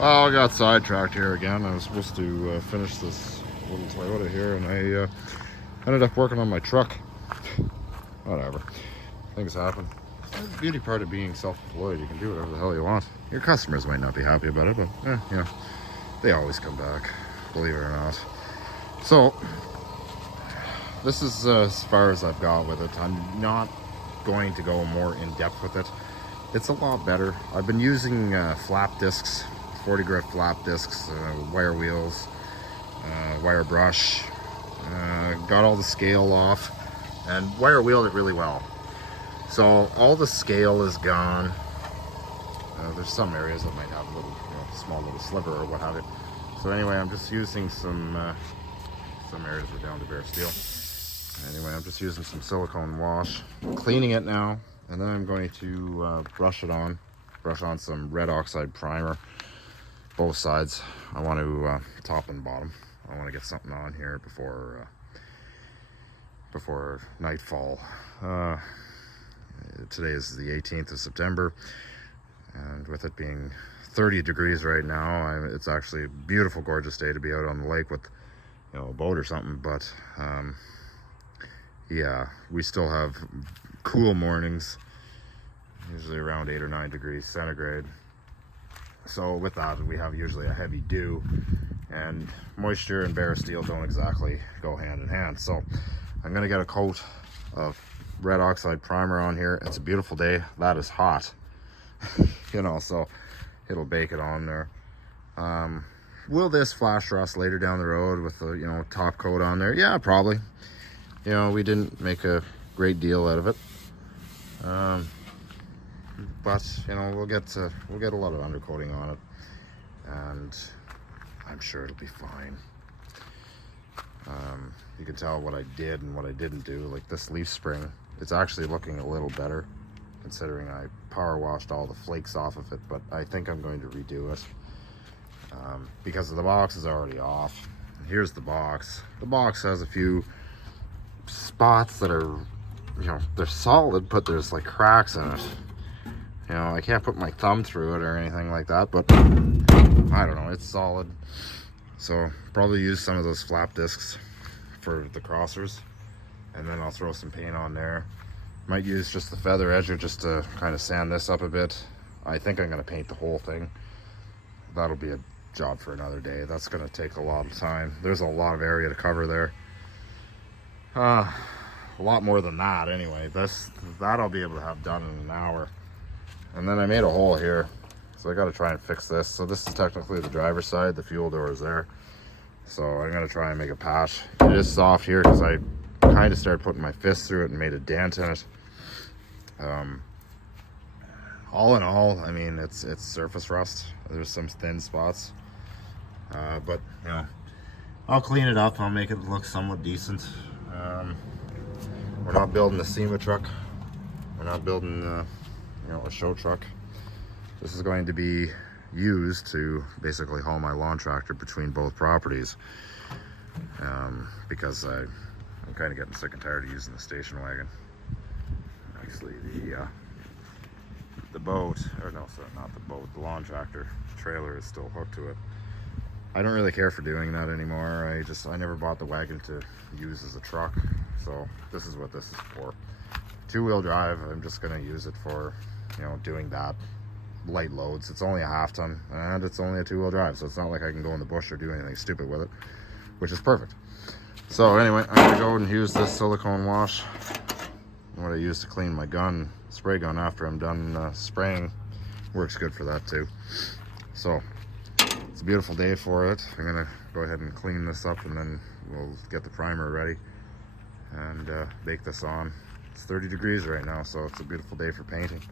Well, I got sidetracked here again. I was supposed to finish this little Toyota here, and I ended up working on my truck. Whatever. Things happen. The beauty part of being self-employed, you can do whatever the hell you want. Your customers might not be happy about it, but they always come back, believe it or not. So, this is as far as I've got with it. I'm not going to go more in depth with it. It's a lot better. I've been using flap discs, 40 grit flap discs, wire wheels, wire brush, got all the scale off, and wire wheeled it really well. So all the scale is gone. There's some areas that might have a little, small little sliver or what have you. So anyway, I'm just using some areas were down to bare steel. Anyway, I'm just using some silicone wash, cleaning it now, and then I'm going to brush on some red oxide primer, both sides. I want to top and bottom. I want to get something on here before nightfall. Today is the 18th of September, and with it being 30 degrees right now, it's actually a beautiful, gorgeous day to be out on the lake with, a boat or something. But yeah, we still have cool mornings, usually around 8 or 9 degrees centigrade. So with that, we have usually a heavy dew, and moisture and bare steel don't exactly go hand in hand. So I'm going to get a coat of red oxide primer on here. It's a beautiful day. That is hot. So it'll bake it on there. Will this flash rust later down the road with the top coat on there? Yeah, probably. We didn't make a great deal out of it. But we'll get a lot of undercoating on it, and I'm sure it'll be fine. You can tell what I did and what I didn't do. Like this leaf spring, it's actually looking a little better, considering I power washed all the flakes off of it. But I think I'm going to redo it because the box is already off. Here's the box. The box has a few spots that are, they're solid, but there's like cracks in it. I can't put my thumb through it or anything like that, but I don't know, it's solid. So probably use some of those flap discs for the crossers, and then I'll throw some paint on there. Might use just the feather edger just to kind of sand this up a bit. I think I'm going to paint the whole thing. That'll be a job for another day. That's going to take a lot of time. There's a lot of area to cover there. A lot more than that anyway. That I'll be able to have done in an hour. And then I made a hole here, so I got to try and fix this. So this is technically the driver's side. The fuel door is there. So I'm going to try and make a patch. It is soft here because I kind of started putting my fist through it and made a dent in it. All in all, I mean, it's surface rust. There's some thin spots. But, I'll clean it up. I'll make it look somewhat decent. We're not building a SEMA truck. We're not building a show truck. This is going to be used to basically haul my lawn tractor between both properties, because I'm kind of getting sick and tired of using the station wagon. Actually, the boat, or no, sorry, not the boat, the lawn tractor trailer is still hooked to it. I don't really care for doing that anymore. I never bought the wagon to use as a truck, so this is what this is for. Two-wheel drive, I'm just going to use it for doing that light loads. It's only a half ton, and it's only a two-wheel drive, so it's not like I can go in the bush or do anything stupid with it, which is perfect. So anyway, I'm gonna go and use this silicone wash, what I use to clean my spray gun after I'm done spraying. Works good for that too. So it's a beautiful day for it. I'm gonna go ahead and clean this up, and then we'll get the primer ready and bake this on. It's 30 degrees right now, so it's a beautiful day for painting.